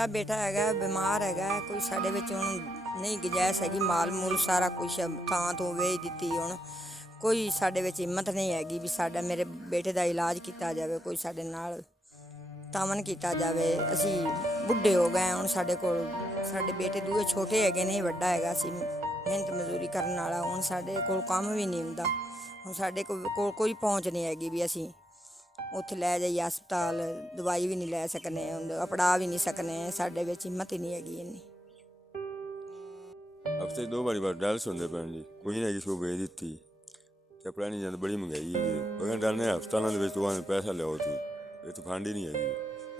ਵੱਡਾ ਬੇਟਾ ਹੈਗਾ ਬਿਮਾਰ ਹੈਗਾ, ਕੋਈ ਸਾਡੇ ਵਿੱਚ ਹੁਣ ਨਹੀਂ ਗੁੰਜਾਇਸ਼ ਹੈਗੀ, ਮਾਲ ਮੂਲ ਸਾਰਾ ਕੁਛ ਥਾਂ ਤੋਂ ਵੇਚ ਦਿੱਤੀ। ਹੁਣ ਕੋਈ ਸਾਡੇ ਵਿੱਚ ਹਿੰਮਤ ਨਹੀਂ ਹੈਗੀ ਵੀ ਸਾਡਾ ਮੇਰੇ ਬੇਟੇ ਦਾ ਇਲਾਜ ਕੀਤਾ ਜਾਵੇ, ਕੋਈ ਸਾਡੇ ਨਾਲ ਤਾਮਨ ਕੀਤਾ ਜਾਵੇ। ਅਸੀਂ ਬੁੱਢੇ ਹੋ ਗਏ ਹੁਣ, ਸਾਡੇ ਕੋਲ ਸਾਡੇ ਬੇਟੇ ਦੂਏ ਛੋਟੇ ਹੈਗੇ ਨੇ, ਵੱਡਾ ਹੈਗਾ, ਅਸੀਂ ਮਿਹਨਤ ਮਜ਼ਦੂਰੀ ਕਰਨ ਵਾਲਾ। ਹੁਣ ਸਾਡੇ ਕੋਲ ਕੰਮ ਵੀ ਨਹੀਂ ਹੁੰਦਾ, ਹੁਣ ਸਾਡੇ ਕੋਲ ਕੋਈ ਪਹੁੰਚ ਨਹੀਂ ਹੈਗੀ ਵੀ ਅਸੀਂ ਉੱਥੇ ਲੈ ਜਾਈਏ ਹਸਪਤਾਲ, ਦਵਾਈ ਵੀ ਨਹੀਂ ਲੈ ਸਕਨੇ, ਅਪੜਾ ਵੀ ਨਹੀਂ ਸਕਨੇ, ਸਾਡੇ ਵਿੱਚ ਹਿੰਮਤ ਹੀ ਨਹੀਂ ਹੈਗੀ ਇੰਨੀ। ਹਫ਼ਤੇ 2 ਵਾਰੀ ਬਸ ਡਾਇਲਸ ਹੁੰਦੇ ਪੈਣ ਜੀ, ਕੋਈ ਨਹੀਂ ਹੈਗੀ, ਸੋ ਵੇਚ ਦਿੱਤੀ। ਚੱਪੜਾ ਨਹੀਂ ਜਾਂਦਾ, ਬੜੀ ਮਹਿੰਗਾਈ ਹੈ ਜੀ। ਉਹ ਡਰਨੇ ਹਸਪਤਾਲਾਂ ਦੇ ਵਿੱਚ ਤੋਂ ਪੈਸਾ ਲਿਆਓ, ਤੂੰ ਇਹ ਤਾਂ ਫੰਡ ਹੀ ਨਹੀਂ ਹੈਗੀ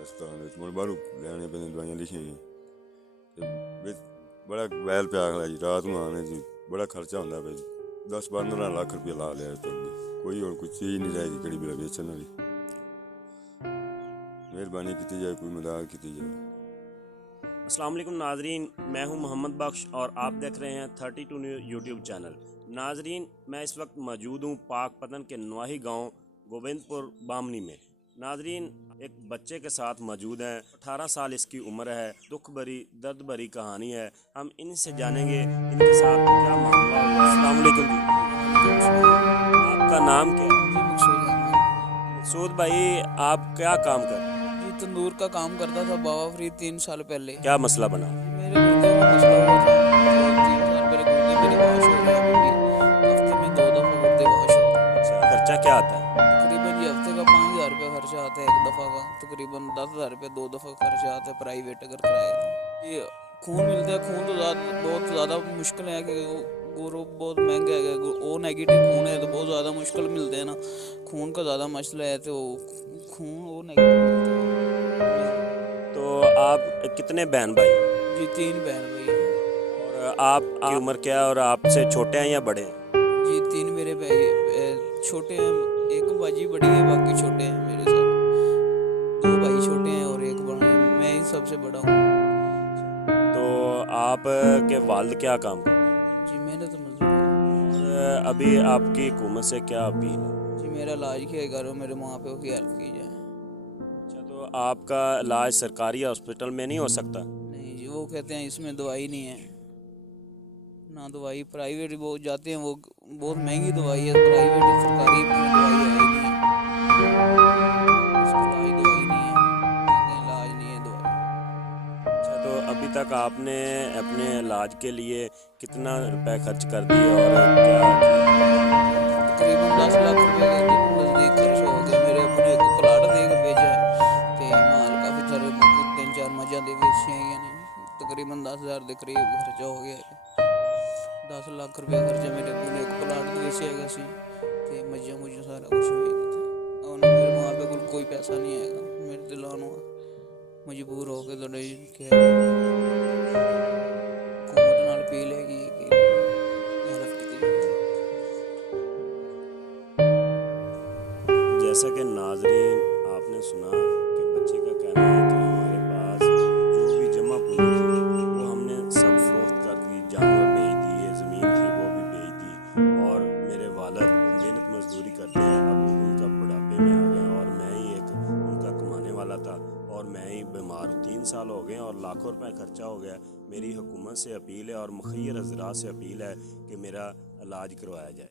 ਹਸਪਤਾਲਾਂ ਦੇ ਵਿੱਚ। ਮੁੜ ਬਾਹਰੋਂ ਲੈਣੇ ਪੈਂਦੇ ਦਵਾਈਆਂ ਲਿਖੀਆਂ ਜੀ, ਅਤੇ ਬੜਾ ਵੈਲ ਪਿਆ ਖਲਾ ਜੀ। ਰਾਤ ਨੂੰ ਆਉਣੇ ਜੀ, ਬੜਾ ਖਰਚਾ ਹੁੰਦਾ ਪਿਆ ਜੀ। 10-15 ਲੱਖ ਰੁਪਇਆ ਲਾ ਲਿਆ ਤੋਂ ਅੱਗੇ, ਕੋਈ ਹੋਰ ਕੋਈ ਚੀਜ਼ ਨਹੀਂ ਰਹੇਗੀ ਕਿਹੜੀ ਵੇਲੇ ਵੇਚਣ ਵਾਲੀ। मेहरबानी की जाए, कोई मदद की जाए। अस्सलाम वालेकुम नाजरीन, मैं हूं मोहम्मद बख्श और आप देख रहे हैं 32 न्यूज़ यूट्यूब चैनल। नाजरीन, मैं इस वक्त मौजूद हूं पाकपतन के नवाही गांव गोविंदपुर बामनी में। नाजरीन, एक बच्चे के साथ मौजूद हैं, 18 साल इसकी उम्र है। दुख भरी दर्द भरी कहानी है, हम इनसे जानेंगे इनके साथ क्या मामला हुआ। अस्सलाम वालेकुम जी, आपका नाम क्या है? मकसूद भाई, आप क्या काम करते हैं? तंदूर का काम करता था बाबा फरीद 3 साल पहले। क्या मसला बना? मेरे गुर्दे का मसला हुआ था, तो 3 साल पहले गुर्दे मेरे वॉश हो रहे हैं। अभी भी हफ्ते में 2 दफ़ा गुर्दे वॉश होते हैं। अच्छा, खर्चा क्या आता है? तकरीबन ये हफ्ते का 5000 रुपये खर्चा आता है एक दफ़ा का, तकरीबन 10,000 रुपये 2 दफ़ा खर्चा आता है प्राइवेट अगर कराए तो। ये खून मिलता है, खून तो बहुत ज़्यादा मुश्किल है कि ग्रुप बहुत महंगा है। ओ नेगेटिव खून है तो बहुत ज़्यादा मुश्किल मिलते हैं ना, खून का ज़्यादा मसला है तो खून ओ नेगेटिव मिलते हैं। तो आप कितने बहन भाई? जी 3 बहन भाई हैं। और आपकी उम्र क्या है और आपसे छोटे हैं या बड़े हैं? जी 3 मेरे भाई छोटे हैं, एक बाजी बड़ी है, बाकी छोटे हैं मेरे साथ। 2 भाई छोटे हैं और एक बड़ा है, मैं ही सबसे बड़ा हूँ। तो आप के वालिद क्या काम करते हैं? जी मेहनत मजदूर। और अभी आपकी हुकूमत से क्या अपील है? जी मेरा इलाज किया करो, मेरे माँ प्यो की हेल्प की जाए। अच्छा, तो आपका इलाज सरकारी हॉस्पिटल में नहीं हो सकता? नहीं जी, वो कहते हैं इसमें दवाई नहीं है ना, दवाई प्राइवेट वो जाते हैं, वो बहुत महंगी दवाई है। प्राइवेट सरकारी में दवाई है ही नहीं, इसका इलाज दवाई नहीं है, कहते हैं इलाज नहीं है दवाई। अच्छा, तो अभी तक आपने अपने इलाज के लिए कितना रुपए खर्च कर दिए और क्या किया? तकरीबन 10 लाख रुपए के नज़दीक खर्च हो गया। मेरे अपने एक प्लाट दे के भेजा है, तो माल काफ़ी सारे 3-4 मजा दे बेची है, यानी तकरीबन 10,000 के करीब खर्चा हो गया है। 10 लाख रुपये खर्चा मेरे अपने एक प्लाट बेचे है, तो मजा मुझे सारा कुछ बेच देते। और मेरे वहाँ पे कोई पैसा नहीं आएगा, मेरे दिलानो मजबूर हो के तो नहीं कह हुकूमत नाल अपील है कि हेल्प की जाए। जैसा कि नाजरीन आपने सुना कि बच्चे का कहना है कि हमारे पास जो भी जमा पूंजी थी वो हमने सब फरोख्त कर दी, जानवर बेच दिए, ज़मीन थी वो भी बेच दी, और मेरे वालिद मेहनत मजदूरी करते हैं, अब उनका बुढ़ापे में आ गए और मैं ही एक उनका कमाने वाला था और मैं ही बीमार हूँ। 3 साल हो गए और लाखों रुपए खर्चा हो गया। मेरी हुकूमत से अपील है और मुखियर हज़रात से अपील है कि मेरा इलाज करवाया जाए।